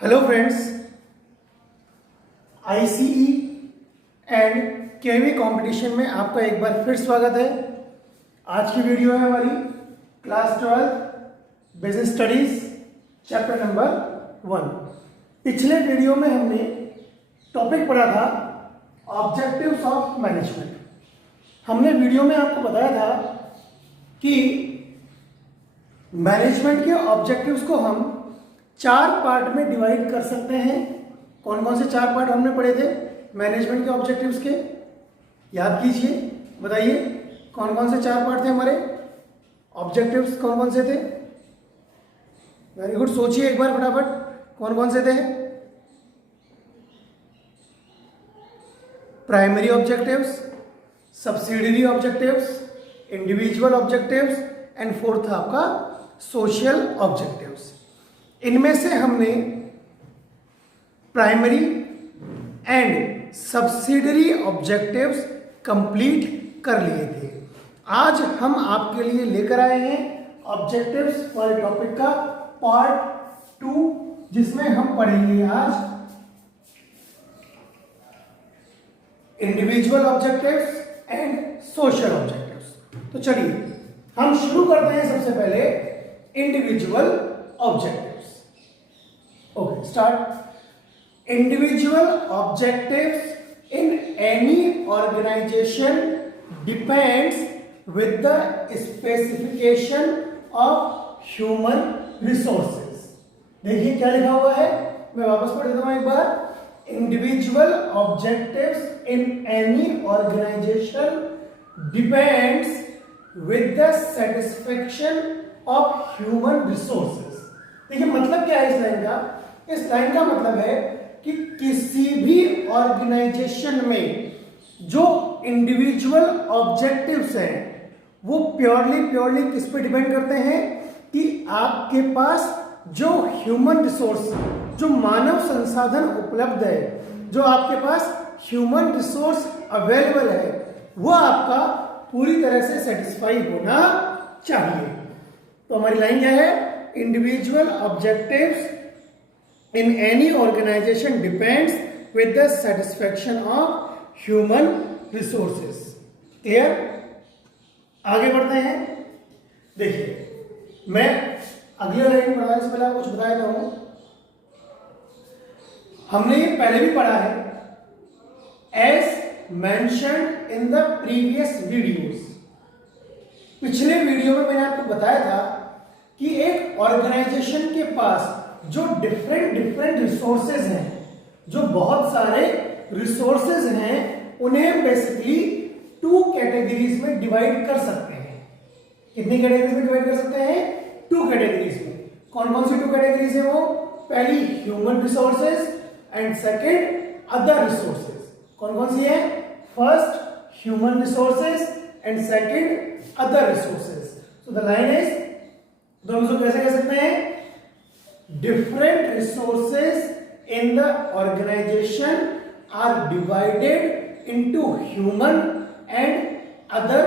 Hello friends, ICE and KV competition में आपका एक बार फिर स्वागत है। आज की वीडियो है हमारी class 12 business studies chapter number 1। पिछले वीडियो में हमने टॉपिक पढ़ा था ऑब्जेक्टिव्स ऑफ मैनेजमेंट। हमने वीडियो में आपको बताया था कि मैनेजमेंट के ऑब्जेक्टिव्स को हम 4 पार्ट में डिवाइड कर सकते हैं। कौन कौन से 4 पार्ट हमने पढ़े थे मैनेजमेंट के ऑब्जेक्टिव्स के? याद कीजिए, बताइए कौन कौन से 4 पार्ट थे हमारे ऑब्जेक्टिव्स, कौन कौन से थे? वेरी गुड, सोचिए एक बार फटाफट, कौन कौन से थे? Primary objectives, subsidiary objectives, individual objectives and fourth आपका सोशल ऑब्जेक्टिव्स। इनमें से हमने primary and subsidiary objectives complete कर लिए थे। आज हम आपके लिए लेकर आए हैं ऑब्जेक्टिव्स वाले टॉपिक का पार्ट 2, जिसमें हम पढ़ेंगे आज individual objectives and social objectives. तो चलिए हम शुरू करते हैं सबसे पहले individual objectives. Okay, start. Individual objectives in any organization depends with the specification of human resources. देखिए क्या लिखा हुआ है, मैं वापस पढ़ देता हूं एक बार। Individual objectives in any organization depends with the satisfaction of human resources. देखिए मतलब क्या है इस लाइन का? इस लाइन का मतलब है कि किसी भी ऑर्गेनाइजेशन में जो इंडिविजुअल ऑब्जेक्टिव्स हैं वो प्योरली किस पे डिपेंड करते हैं कि आपके पास जो ह्यूमन रिसोर्स, जो मानव संसाधन उपलब्ध है, जो आपके पास ह्यूमन रिसोर्स अवेलेबल है, वो आपका पूरी तरह से सेटिस्फाई होना चाहिए। तो हमारी लाइन क्या है? Individual objectives in any organization depends with the satisfaction of human resources. Clear? आगे बढ़ते हैं। देखिए मैं अगले लाइन पढ़ाने से पहले कुछ बता देता हूं। हमने ये पहले भी पढ़ा है, as mentioned in the previous videos। पिछले वीडियो में मैंने आपको बताया था कि एक ऑर्गेनाइजेशन के पास जो डिफरेंट रिसोर्सेज हैं, जो बहुत सारे रिसोर्सेज हैं, उन्हें बेसिकली 2 कैटेगरीज में डिवाइड कर सकते हैं। कितनी कैटेगरीज में डिवाइड कर सकते हैं? 2 कैटेगरीज में। कौन कौन सी 2 कैटेगरीज है वो? पहली human resources and second other resources. कौन कौन सी है? First human resources and second other resources. So the line is, दोनों को कैसे कह सकते हैं? Different resources in the organization are divided into human and other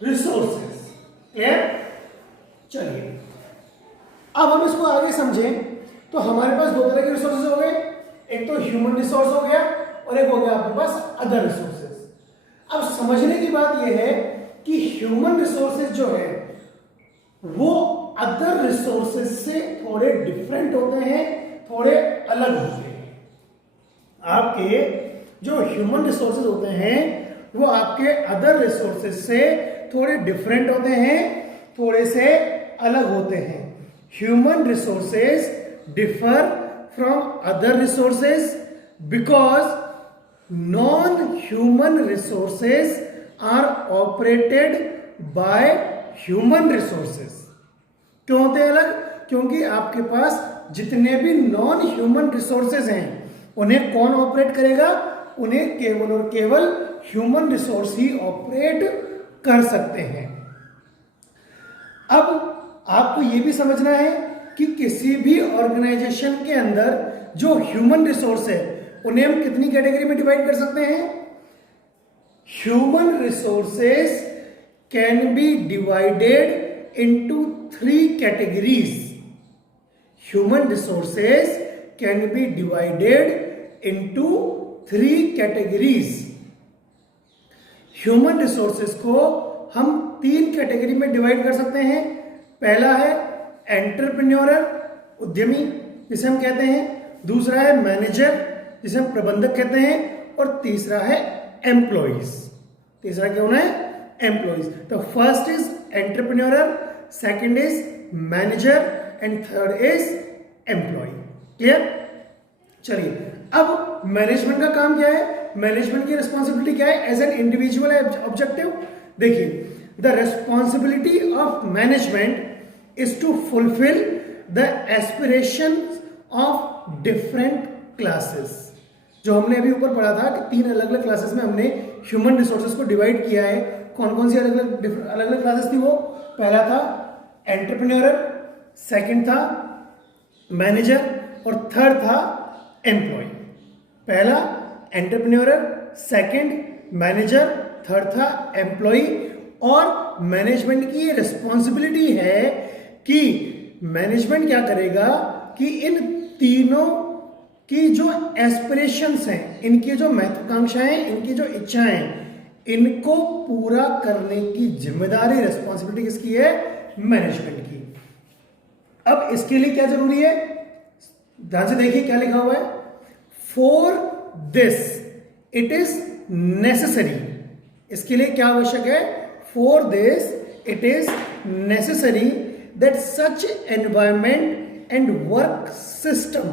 resources. Clear? चलिए अब हम इसको आगे समझें तो हमारे पास 2 तरह के रिसोर्सेज हो गए। एक तो ह्यूमन रिसोर्स हो गया और एक हो गया आपके पास अदर रिसोर्सेज। अब समझने की बात यह है कि ह्यूमन रिसोर्सेज जो है वो अदर रिसोर्सेज से थोड़े डिफरेंट होते हैं, थोड़े अलग होते हैं। आपके जो ह्यूमन रिसोर्सेज होते हैं वो आपके अदर रिसोर्सेज से थोड़े डिफरेंट होते हैं, थोड़े से अलग होते हैं। Human resources differ from other resources because non human resources are operated by human resources. क्यों होते हैं अलग? क्योंकि आपके पास जितने भी नॉन ह्यूमन रिसोर्सेज हैं उन्हें कौन ऑपरेट करेगा? उन्हें केवल और केवल ह्यूमन रिसोर्स ही ऑपरेट कर सकते हैं। अब आपको यह भी समझना है कि किसी भी ऑर्गेनाइजेशन के अंदर जो ह्यूमन रिसोर्स है उन्हें हम कितनी कैटेगरी में डिवाइड कर सकते हैं? Human resources can be divided into 3 categories. Human resources can be divided into 3 categories. Human resources को हम 3 कैटेगरी में डिवाइड कर सकते हैं। पहला है एंटरप्रेन्योरल, उद्यमी जिसे हम कहते हैं, दूसरा है मैनेजर जिसे हम प्रबंधक कहते हैं, और तीसरा है एम्प्लॉइज। तीसरा क्या होना है? एम्प्लॉइज। तो first is entrepreneurial, second is manager and third is employee. Clear? चलिए, अब मैनेजमेंट का काम क्या है? मैनेजमेंट की रिस्पॉन्सिबिलिटी क्या है एज एन इंडिविजुअल ऑब्जेक्टिव? देखिए, the responsibility of management is to fulfil the aspirations of different classes. जो हमने अभी ऊपर पढ़ा था कि 3 अलग अलग क्लासेस में हमने ह्यूमन रिसोर्सेज को डिवाइड किया है। कौन कौन सी अलग अलग क्लासेस थी वो? पहला था एंटरप्रेन्योरल, सेकंड था मैनेजर और थर्ड था एम्प्लॉय। पहला एंटरप्रेन्योरल, सेकंड मैनेजर, थर्ड था एम्प्लॉय। और मैनेजमेंट की ये रिस्पॉन्सिबिलिटी है कि मैनेजमेंट क्या करेगा कि इन तीनों की जो एस्पिरेशंस हैं, इनकी जो महत्वाकांक्षाएं, इनकी जो इच्छाएं, इनको पूरा करने की जिम्मेदारी, रिस्पॉन्सिबिलिटी किसकी है? मैनेजमेंट की। अब इसके लिए क्या जरूरी है? ध्यान से देखिए क्या लिखा हुआ है। For this it is necessary. इसके लिए क्या आवश्यक है? For this it is necessary that such environment and work system.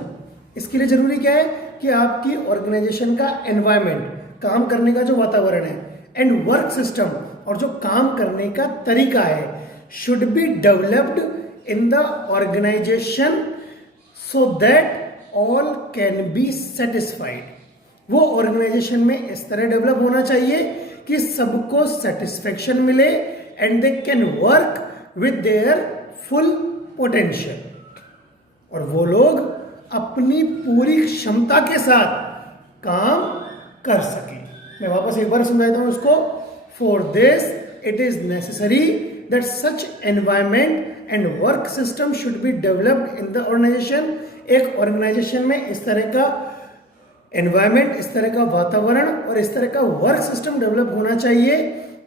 इसके लिए जरूरी क्या है कि आपकी ऑर्गेनाइजेशन का एनवायरमेंट, काम करने का जो वातावरण है, एंड वर्क सिस्टम, और जो काम करने का तरीका है, should be developed in the organisation so that all can be satisfied. वो ऑर्गेनाइजेशन में इस तरह डेवलप होना चाहिए कि सबको सेटिस्फेक्शन मिले and they can work with their full potential, और वो लोग अपनी पूरी क्षमता के साथ काम कर सके। मैं वापस एक बार समझाता हूं उसको। For this it is necessary that such environment and work system should be developed in the organisation. एक ऑर्गेनाइजेशन में इस तरह का एनवायरमेंट, इस तरह का वातावरण और इस तरह का वर्क सिस्टम डेवलप होना चाहिए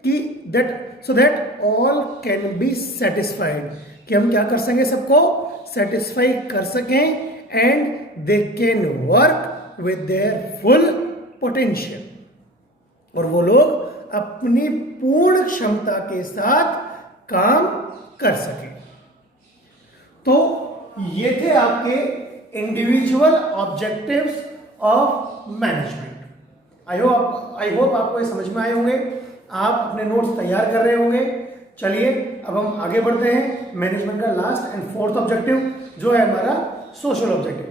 कि that so that all can be satisfied, कि हम क्या कर सकें? सबको सेटिस्फाई कर सकें and they can work with their full potential, और वो लोग अपनी पूर्ण क्षमता के साथ काम कर सकें। तो ये थे आपके individual objectives of management. I hope आपको ये समझ में आए होंगे। आप अपने नोट्स तैयार कर रहे होंगे। चलिए अब हम आगे बढ़ते हैं। मैनेजमेंट का लास्ट एंड फोर्थ ऑब्जेक्टिव जो है हमारा सोशल ऑब्जेक्टिव।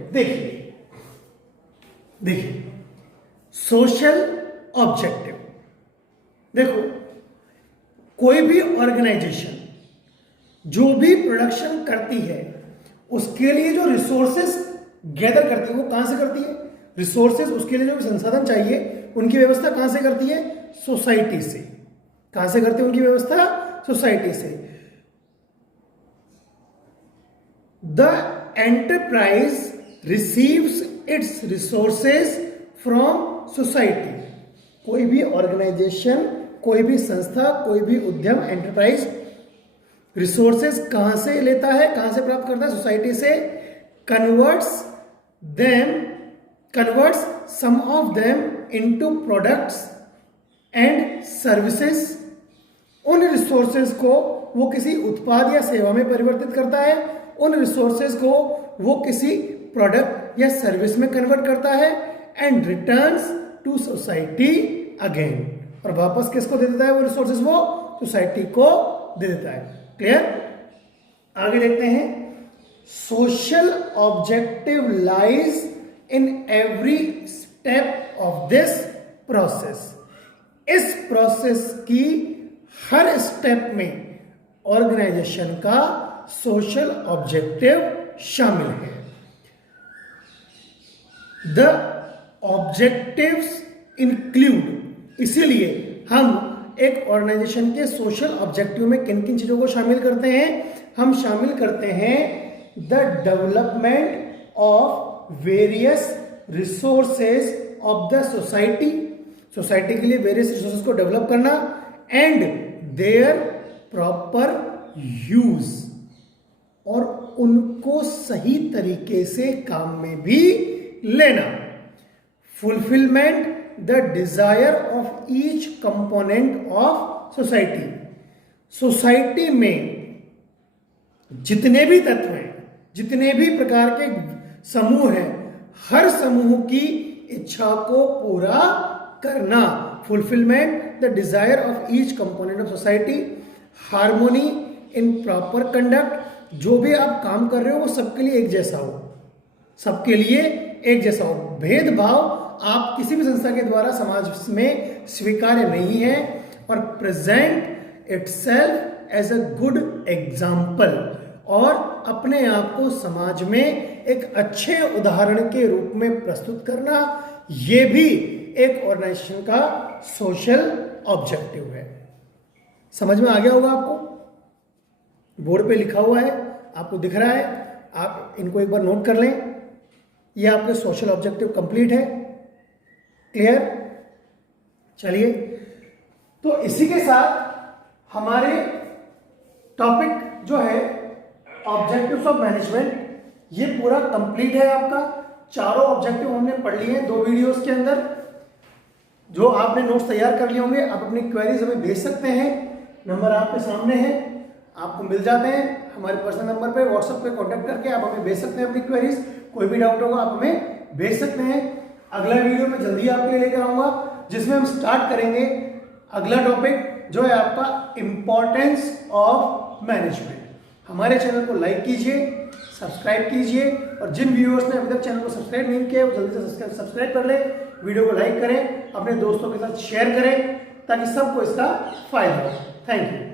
देखिए सोशल ऑब्जेक्टिव, देखो कोई भी ऑर्गेनाइजेशन जो भी प्रोडक्शन करती है उसके लिए जो रिसोर्सेस गैदर करती है वो कहां से करती है? रिसोर्सेस, उसके लिए जो संसाधन चाहिए उनकी व्यवस्था कहां से करती है? सोसाइटी से। कहां से करती है उनकी व्यवस्था? सोसाइटी से। The enterprise receives it's resources from society. कोई भी ऑर्गेनाइजेशन, कोई भी संस्था, कोई भी उद्यम, एंटरप्राइज रिसोर्सेज कहां से लेता है, कहां से प्राप्त करता है? सोसाइटी से। Converts some of them into products and services. उन रिसोर्सेज को वो किसी उत्पाद या सेवा में परिवर्तित करता है, उन रिसोर्सेज को वो किसी प्रोडक्ट या सर्विस में कन्वर्ट करता है, and returns to society again. और वापस किसको दे देता है वो रिसोर्सेज? वो सोसाइटी को दे देता है। क्लियर? आगे देखते हैं। Social objective lies in every step of this process. इस प्रोसेस की हर स्टेप में ऑर्गेनाइजेशन का सोशल ऑब्जेक्टिव शामिल है। द ऑब्जेक्टिव्स इंक्लूड, इसीलिए हम एक ऑर्गेनाइजेशन के सोशल ऑब्जेक्टिव में किन किन चीजों को शामिल करते हैं? हम शामिल करते हैं the development of various resources of the society, society के लिए वेरियस रिसोर्सेज को डेवलप करना, एंड देयर प्रॉपर यूज, और उनको सही तरीके से काम में भी लेना। Fulfilment the desire of each component of society, society में जितने भी तत्व हैं, जितने भी प्रकार के समूह हैं, हर समूह की इच्छा को पूरा करना। Fulfilment the desire of each component of society, harmony in proper conduct, जो भी आप काम कर रहे हो वो सबके लिए एक जैसा हो, सबके लिए एक जैसा हो। भेदभाव आप किसी भी संस्था के द्वारा समाज में स्वीकार्य नहीं है, और present itself as a good example, और अपने आप को समाज में एक अच्छे उदाहरण के रूप में प्रस्तुत करना, यह भी एक ऑर्गेनाइजेशन का सोशल ऑब्जेक्टिव है। समझ में आ गया होगा आपको, बोर्ड पे लिखा हुआ है, आपको दिख रहा है, आप इनको एक बार नोट कर लें। ये आपके सोशल ऑब्जेक्टिव कंप्लीट है। क्लियर? चलिए, तो इसी के साथ हमारे टॉपिक जो है ऑब्जेक्टिव्स ऑफ मैनेजमेंट, ये पूरा कंप्लीट है आपका। चारों ऑब्जेक्टिव हमने पढ़ लिए हैं 2 वीडियोस के अंदर। जो आपने नोट्स तैयार कर लिए होंगे, आप अपनी क्वेरीज हमें भेज सकते हैं, नंबर आपके सामने है, आपको मिल जाते हैं। हमारे पर्सनल नंबर पे व्हाट्सएप पे कांटेक्ट करके आप हमें भेज सकते हैं अपनी क्वेरीज। कोई भी डाउट होगा आप हमें भेज सकते हैं। अगला वीडियो में जल्दी आपके लिए लेकर आऊंगा, जिसमें हम स्टार्ट करेंगे अगला टॉपिक जो है आपका इंपॉर्टेंस ऑफ मैनेजमेंट। हमारे चैनल को लाइक कीजिए, सब्सक्राइब कीजिए, और जिन व्यूअर्स ने अभी तक चैनल को सब्सक्राइब नहीं किया वो जल्दी से सब्सक्राइब कर ले, वीडियो को लाइक करें, अपने दोस्तों के साथ शेयर करें, ताकि सबको इसका फायदा हो। Thank you.